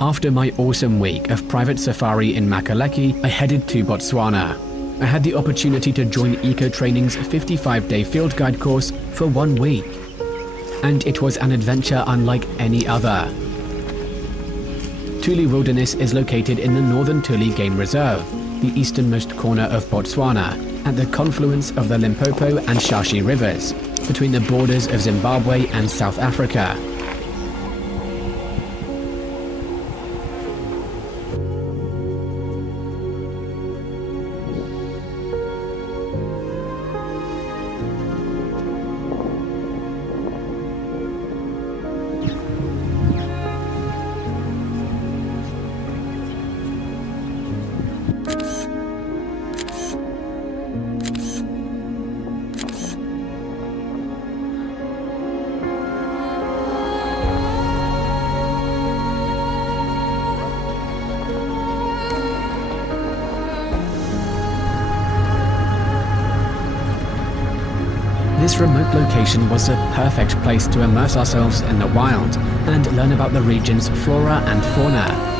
After my awesome week of private safari in Makuleke, I headed to Botswana. I had the opportunity to join EcoTraining's 55-day field guide course for 1 week. And it was an adventure unlike any other. Tuli Wilderness is located in the Northern Tuli Game Reserve, the easternmost corner of Botswana, at the confluence of the Limpopo and Shashi rivers, between the borders of Zimbabwe and South Africa. This remote location was a perfect place to immerse ourselves in the wild and learn about the region's flora and fauna.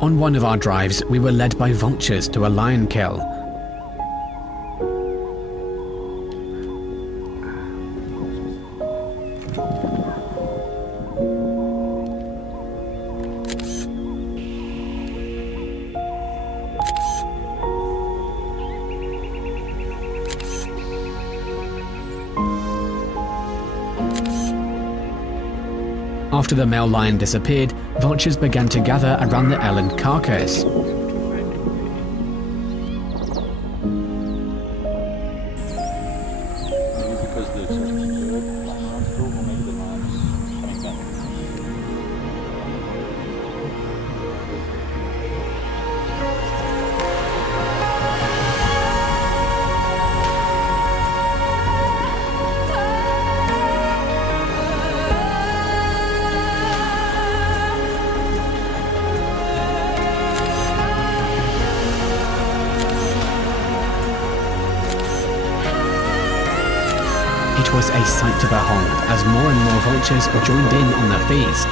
On one of our drives, we were led by vultures to a lion kill. After the male lion disappeared, vultures began to gather around the eland carcass. It was a sight to behold as more and more vultures joined in on the feast.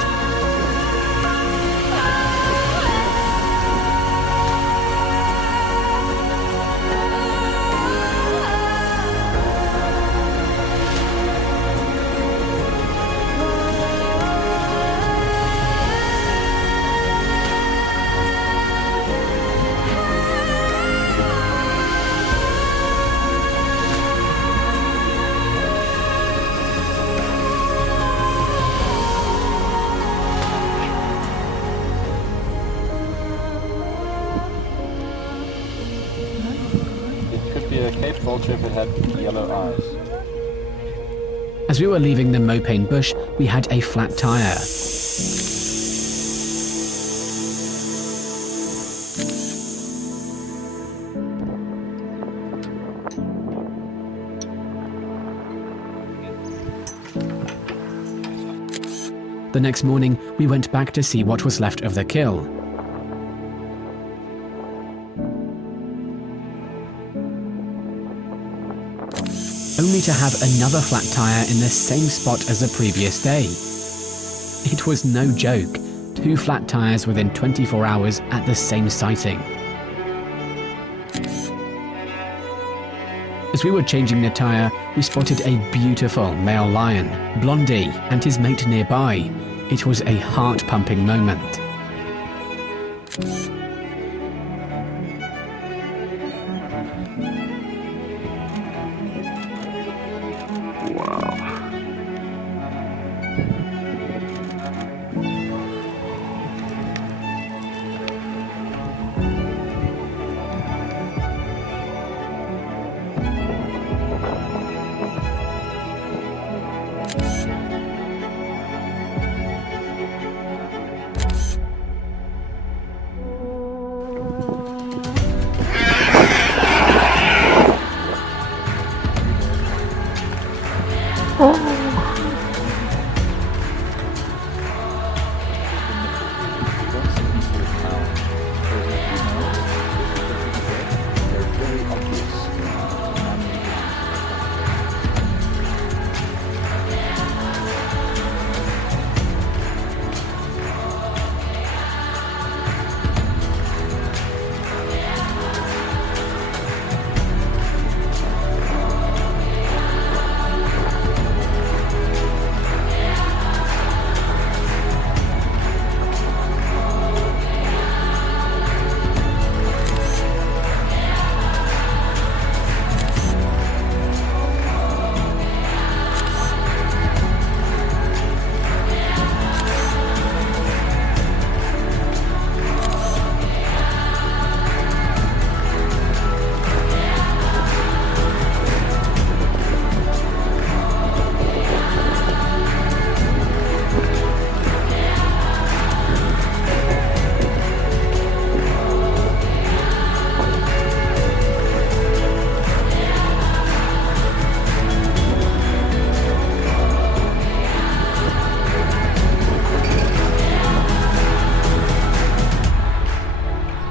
Vulture if it had yellow eyes. As we were leaving the Mopane bush, we had a flat tire. The next morning, we went back to see what was left of the kill. Only to have another flat tire in the same spot as the previous day. It was no joke, 2 flat tires within 24 hours at the same sighting. As we were changing the tire, we spotted a beautiful male lion, Blondie, and his mate nearby, It was a heart-pumping moment.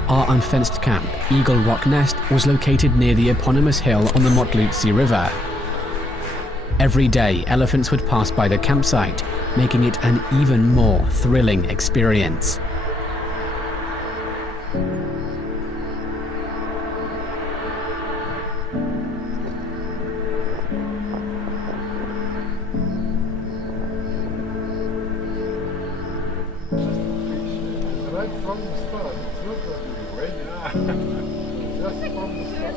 Our unfenced camp, Eagle Rock Nest, was located near the eponymous hill on the Motloutse River. Every day, elephants would pass by the campsite, making it an even more thrilling experience. Right from the start, it's not going to be rain, just from the start.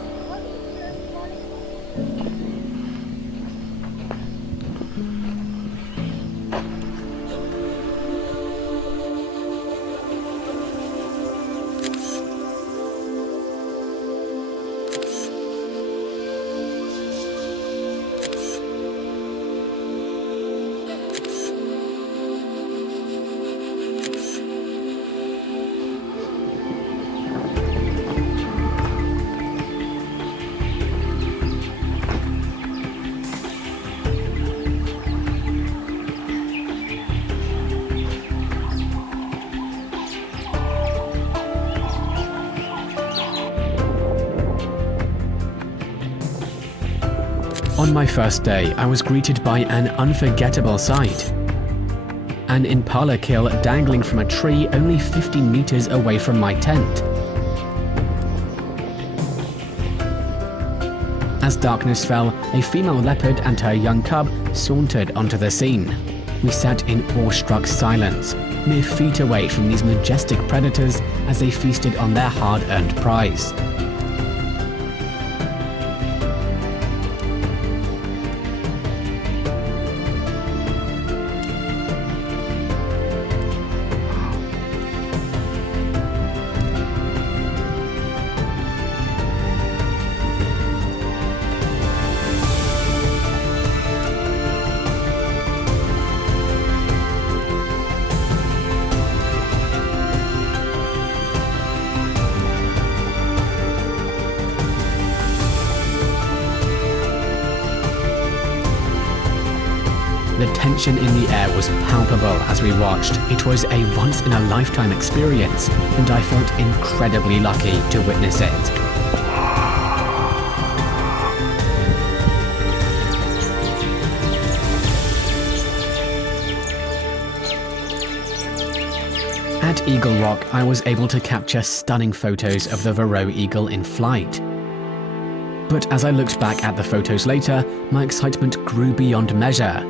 On my first day, I was greeted by an unforgettable sight. An impala kill dangling from a tree only 15 meters away from my tent. As darkness fell, a female leopard and her young cub sauntered onto the scene. We sat in awestruck silence, mere feet away from these majestic predators as they feasted on their hard-earned prize. The tension in the air was palpable as we watched. It was a once-in-a-lifetime experience, and I felt incredibly lucky to witness it. At Eagle Rock, I was able to capture stunning photos of the Varroa eagle in flight. But as I looked back at the photos later, my excitement grew beyond measure.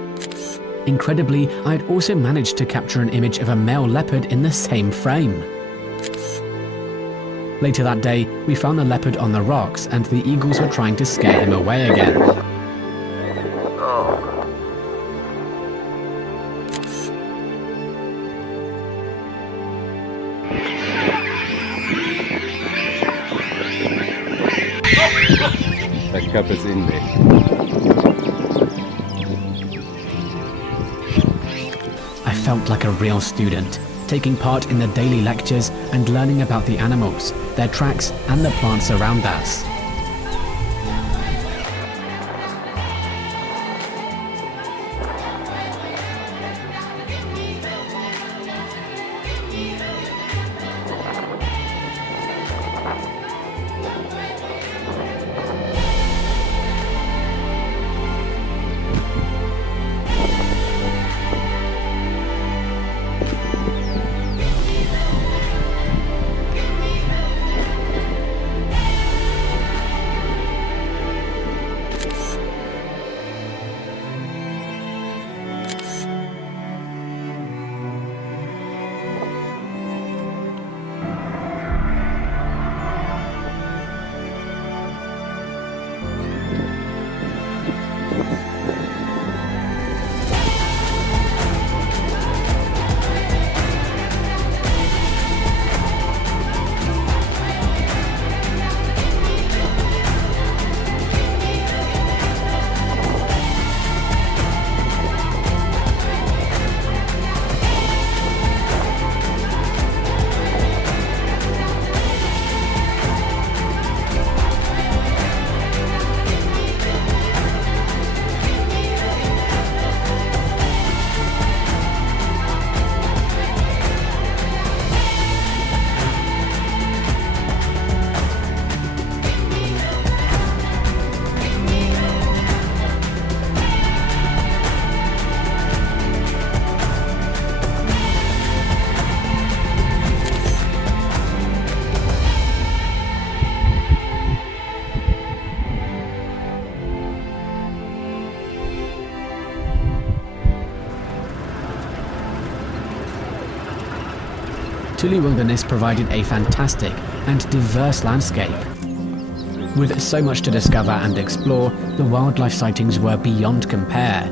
Incredibly, I had also managed to capture an image of a male leopard in the same frame. Later that day, we found the leopard on the rocks and the eagles were trying to scare him away again. That cup is in there. I felt like a real student, taking part in the daily lectures and learning about the animals, their tracks, and the plants around us. Tuli Wilderness provided a fantastic and diverse landscape. With so much to discover and explore, the wildlife sightings were beyond compare.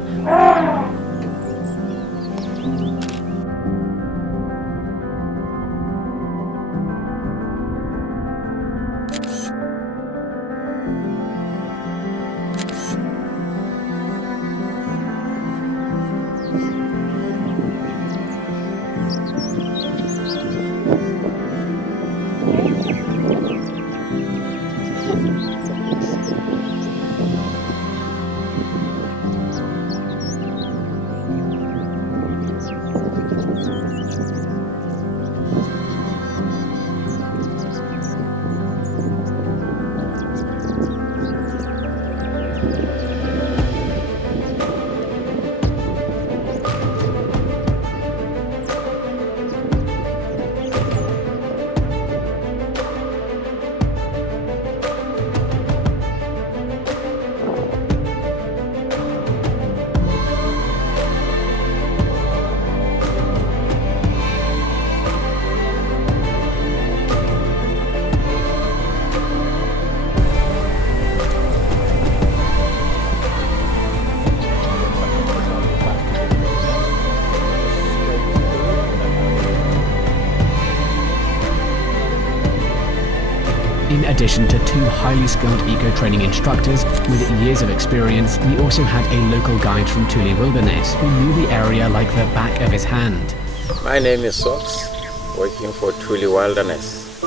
In addition to 2 highly skilled eco-training instructors with years of experience, we also had a local guide from Tuli Wilderness who knew the area like the back of his hand. My name is Sox, working for Tuli Wilderness.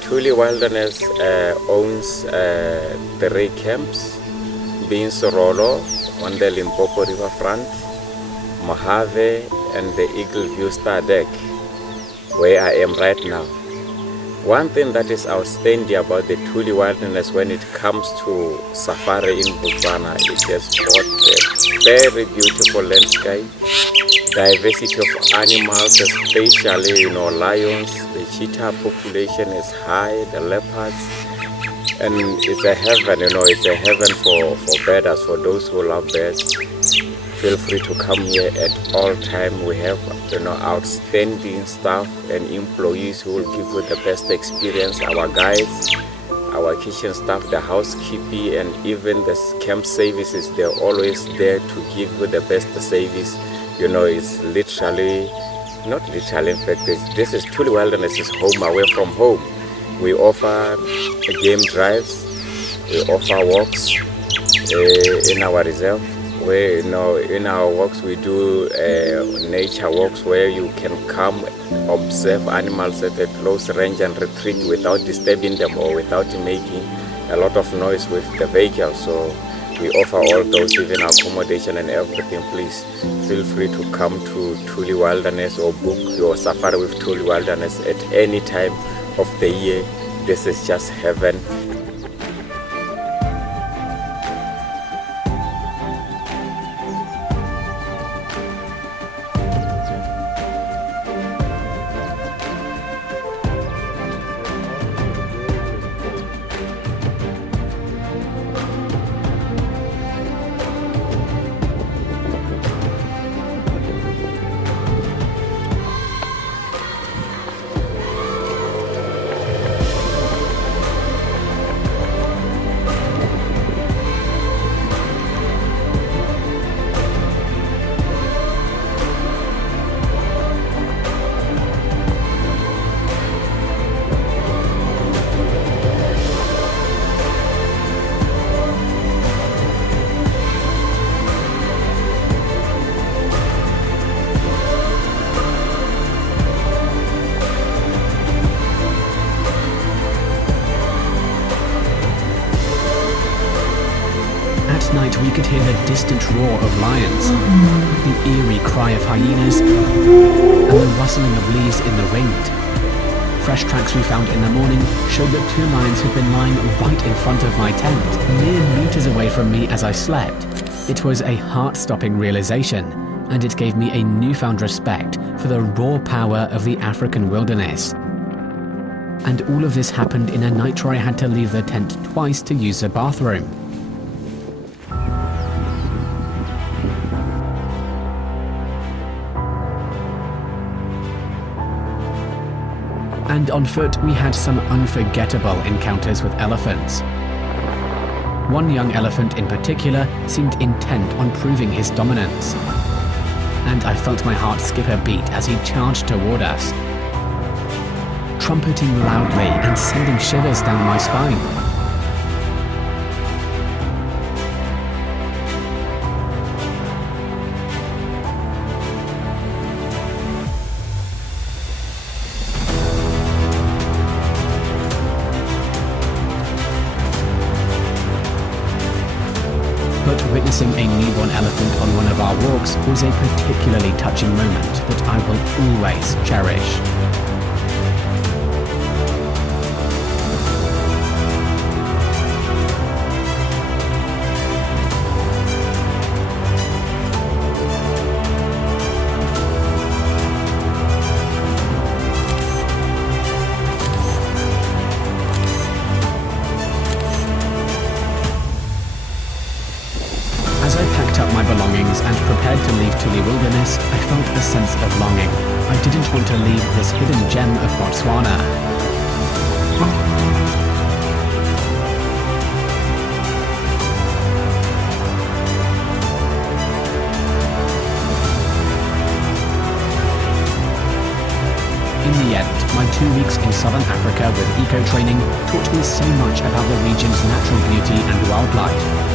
Tuli Wilderness owns 3 camps, being Sorolo on the Limpopo riverfront, Mojave, and the Eagle View Star Deck, where I am right now. One thing that is outstanding about the Tuli Wilderness when it comes to safari in Botswana, it has got a very beautiful landscape, diversity of animals, especially lions. The cheetah population is high, the leopards, and it's a heaven, it's a heaven for birders, for those who love birds. feel free to come here at all time. We have outstanding staff and employees who will give you the best experience. Our guides, our kitchen staff, the housekeeping, and even the camp services, they're always there to give you the best service. It's literally, not literally, in fact, this is Tuli Wilderness, is home away from home. We offer game drives, we offer walks in our reserve. Where in our walks we do nature walks where you can come observe animals at a close range and retreat without disturbing them or without making a lot of noise with the vehicle. So we offer all those, even accommodation and everything. Please feel free to come to Tuli Wilderness or book your safari with Tuli Wilderness at any time of the year. This is just heaven. Night we could hear the distant roar of lions, the eerie cry of hyenas, and the rustling of leaves in the wind. Fresh tracks we found in the morning showed that 2 lions had been lying right in front of my tent, mere meters away from me as I slept. It was a heart-stopping realization, and it gave me a newfound respect for the raw power of the African wilderness. And all of this happened in a night where I had to leave the tent twice to use the bathroom. And on foot, we had some unforgettable encounters with elephants. One young elephant in particular seemed intent on proving his dominance. And I felt my heart skip a beat as he charged toward us, trumpeting loudly and sending shivers down my spine. But witnessing a newborn elephant on one of our walks was a particularly touching moment that I will always cherish. As I packed up my belongings and prepared to leave Tuli Wilderness, I felt a sense of longing. I didn't want to leave this hidden gem of Botswana. In the end, my 2 weeks in Southern Africa with EcoTraining taught me so much about the region's natural beauty and wildlife.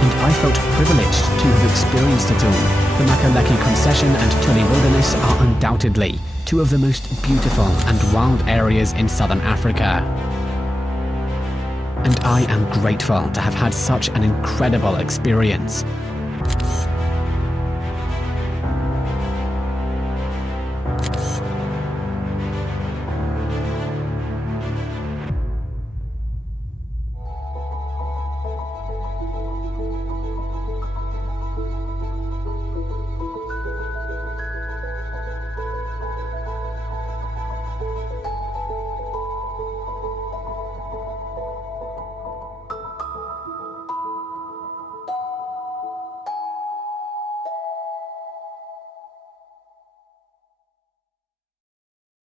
And I felt privileged to have experienced it all. The Makuleke Concession and Tuli Wilderness are undoubtedly 2 of the most beautiful and wild areas in Southern Africa. And I am grateful to have had such an incredible experience.